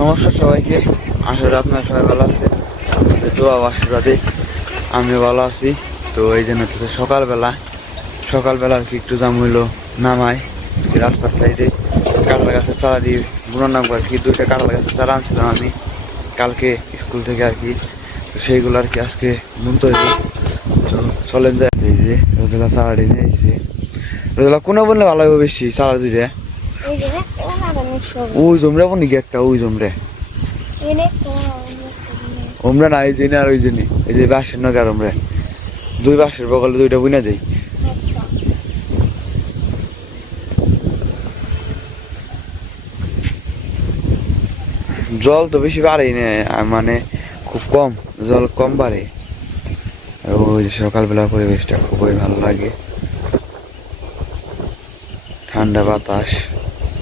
নমস্কার সবাইকে। আশা আপনার সবাই ভালো আছেন। দোয়া আশীর্বাদে আমি ভালো আছি। তো এই জন্য তো সকালবেলা সকালবেলা আর কি একটু জাম হইল নামাই এই রাস্তার সাইডে। কাঁঠাল গাছের চারা দিয়ে বুনার নাম আর কি। দুইটা কাঁঠাল গাছের চারা আনছিলাম আমি কালকে স্কুল থেকে আর কি। তো সেইগুলো আর কি আজকে বুনতে হইব তো চলেন যায় এই যে রোদেলা চারাটি নিয়ে যে রোদেলা কোনো বললে ভালো হবে বেশি, চারা দুইটা এই যে না ওনারা মিশ্র ওই জমরে বনি কি একটা ওই জমরে? ওমরা না এই জেনে আর ওই জেনে। এই যে বাঁশের নগার ওমরা দুই বাঁশের বগলে দুইটা বুনা যাই জল তো বেশি বাড়েই না মানে খুব কম। জল কম বাড়ে। আর ওই যে সকালবেলা পরিবেশটা খুবই ভালো লাগে। ঠান্ডা বাতাস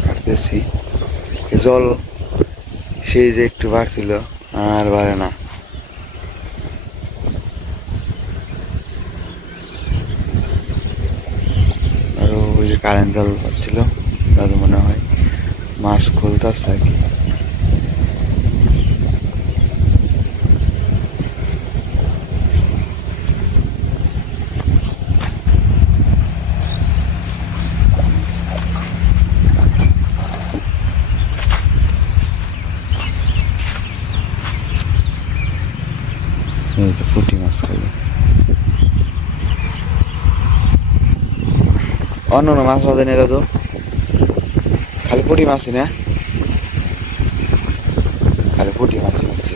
কাটতেছি জল? সেই যে একটু বাড়ছিল, আর বাড়ে না। আর ওই যে কারেন্ট জল পাচ্ছিল মনে হয়, মাছ খুলতে আর কি। অন্য অন্য মাছ পাওয়া যায় না এটা তো খালি পুটি মাছই না? খালি পুঁটি মাছই হচ্ছে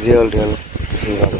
জিওল টিওল কিছুই পাবো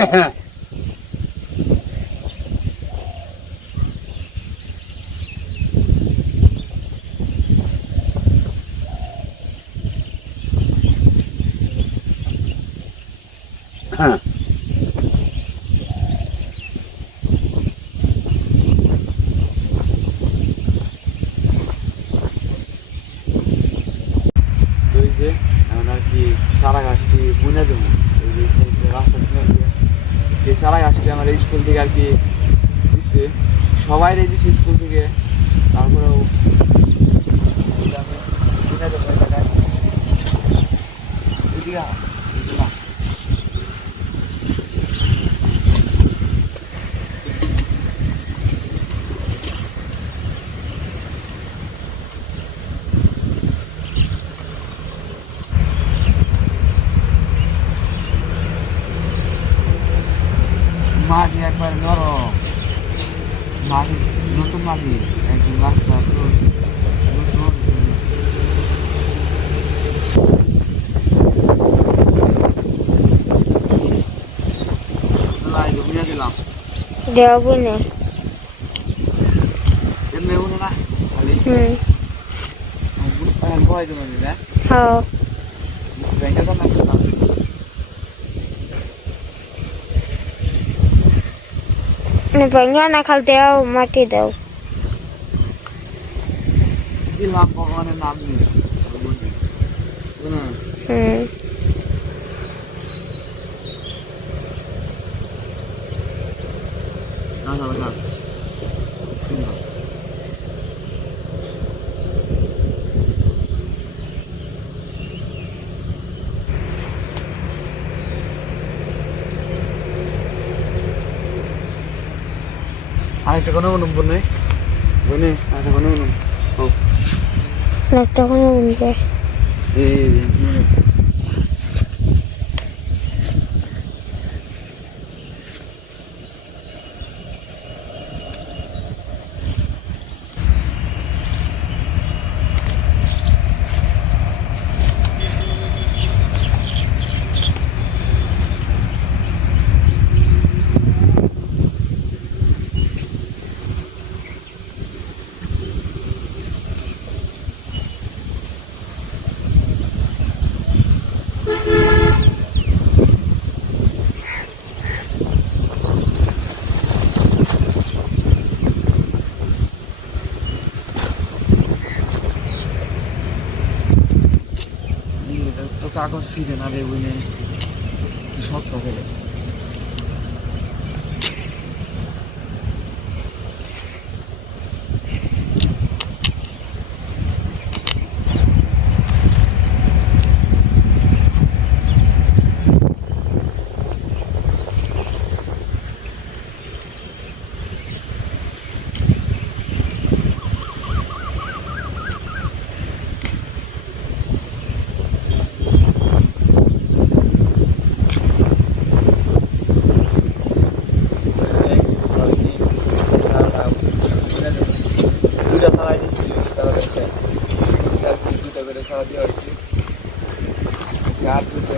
না। তো এই যে এখন আর কি সারা গাছটি বুনে দেবো এই যে সেই যে রাস্তা কিনে দিয়ে সেই সারা গাছটি আমার স্কুল থেকে আর কি দিচ্ছে সবাই দিচ্ছে স্কুল থেকে তারপরেও এটা আমি বুনে দেবো এই জায়গায়। এদিকে আয়, এদিকে আয়। মাটি একবার নরম মাটি নতুন মাটি। একদম রাস্তা দেওয়া বনে। এমনি উনি না? খালি? হুম। বয় হ্যাঁ ব্যাংকে তো না। দেও মাটি দাও। দিলাম ভগবানের নাম নিয়ে হুম হুম না না না আরেকটা কোনো নম্বর নেই বনে আরেকটা কোনো নম্বর ও না তখন এই যে কাগজ ফিরে না রে বুঝে শক্ত ফেলে তারা দুটা করে সারা দিয়ে হয়েছে দুটো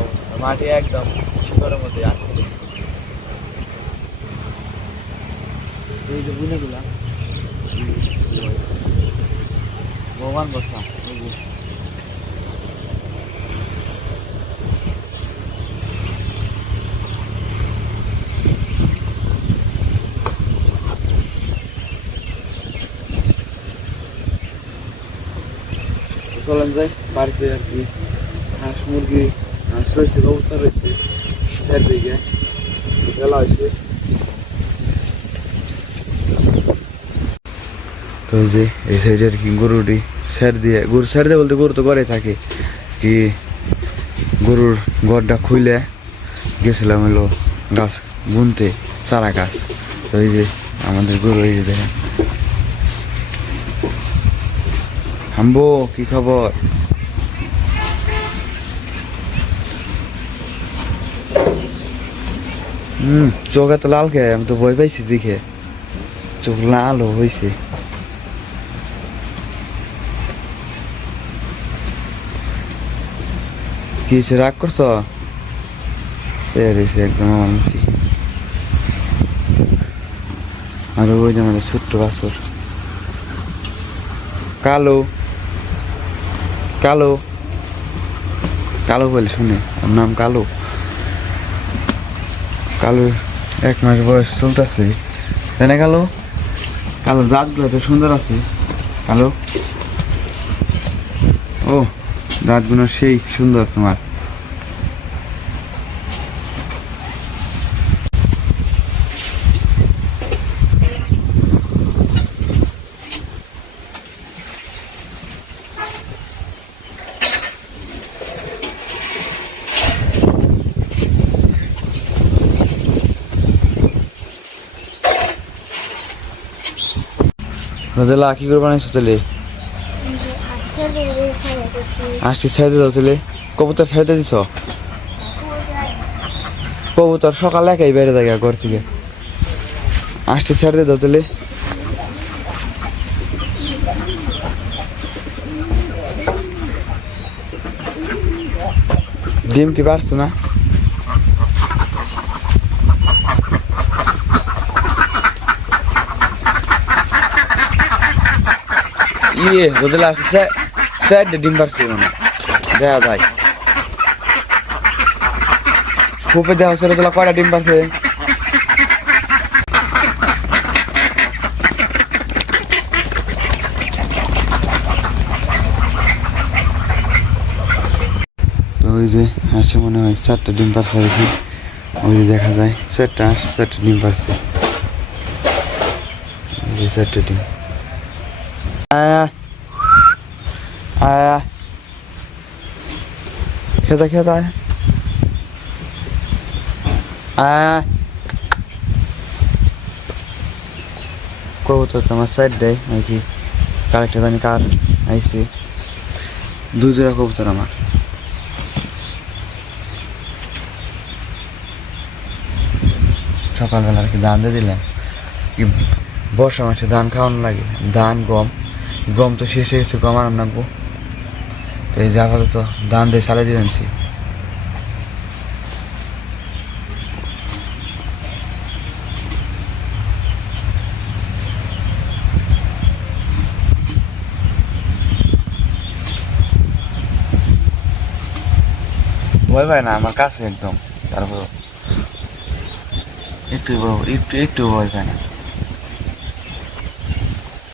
অবস্থা। মাটি একদম শিকড়ের মধ্যে আটকে এই যে। বুনে দিলাম ভগবান বসা চলেন যাই, বাড়িতে আর কি। হাঁস মুরগি, হাঁস রয়েছে, কবুতর রয়েছে চারদিকে বেলা হয়েছে। তো যে, এই সাইডে আর কি গরুটি স্যার দিয়ে, গরু স্যার দিয়ে বলতে গরু তো ঘরে থাকে। কি গরুর ঘরটা খুলে গেছিলাম হলো গাছ বুনতে, চারা গাছ। তো এই যে আমাদের গরু এই যে দেখেন হাম্বো কি খবর? হুম, চোখ এত লাল কে? আমি তো ভয় পাইছি দেখে। চোখ লাল হয়েছে কি রাগ করছ? একদম আমার মুখে। আর ওই যে আমাদের ছোট্ট বাছর। কালো। কালো। কালো বলে শুনে, ওর নাম কালো। কালো এক মাস বয়স চলতেছে। তাই কালো? কালো দাঁতগুলো তো সুন্দর আছে। কালো? ও, দাঁতগুলো সেই সুন্দর তোমার। রোদেলা কি করে বানাইছো তাহলে? আজকে ছেড়ে দাও তাহলে। কবুতর ছেড়ে দিছ? কবুতর সকালে একাই বেড়ে থাকে ঘর থেকে। আজকে ছেড়ে দাও তাহলে। ডিম কি পারছে না? ইয়ে রোদেলা আসছে স্যার ডিম পারছে মানে। দেখা যায়। খুপে দেওয়া হচ্ছে রোদেলা কয়টা ডিম পারছে? ওই যে আছে মনে হয়, চারটা ডিম পারছে আর ওই যে দেখা যায়, চারটা আসে, চারটা ডিম পারছে। চারটা ডিম। আয় খেতে খেতে আয়। আয় কবুতর তো সাইড দেয় আর কি কারেক্ট জানি কার আমার। সকালবেলা আর কি ধান দিয়ে দিলাম। বর্ষা মাসে ধান খাওয়ানো লাগে, ধান, গম। গম তো শেষ হয়ে গেছে, গম আনাম রাখব তো এই যে আপাতত ধান দিয়ে চালিয়ে দিয়ে আনছি। ভয় পায় না, আমার কাছে একদম। তারপর একটু একটু একটু ভয় পায় না।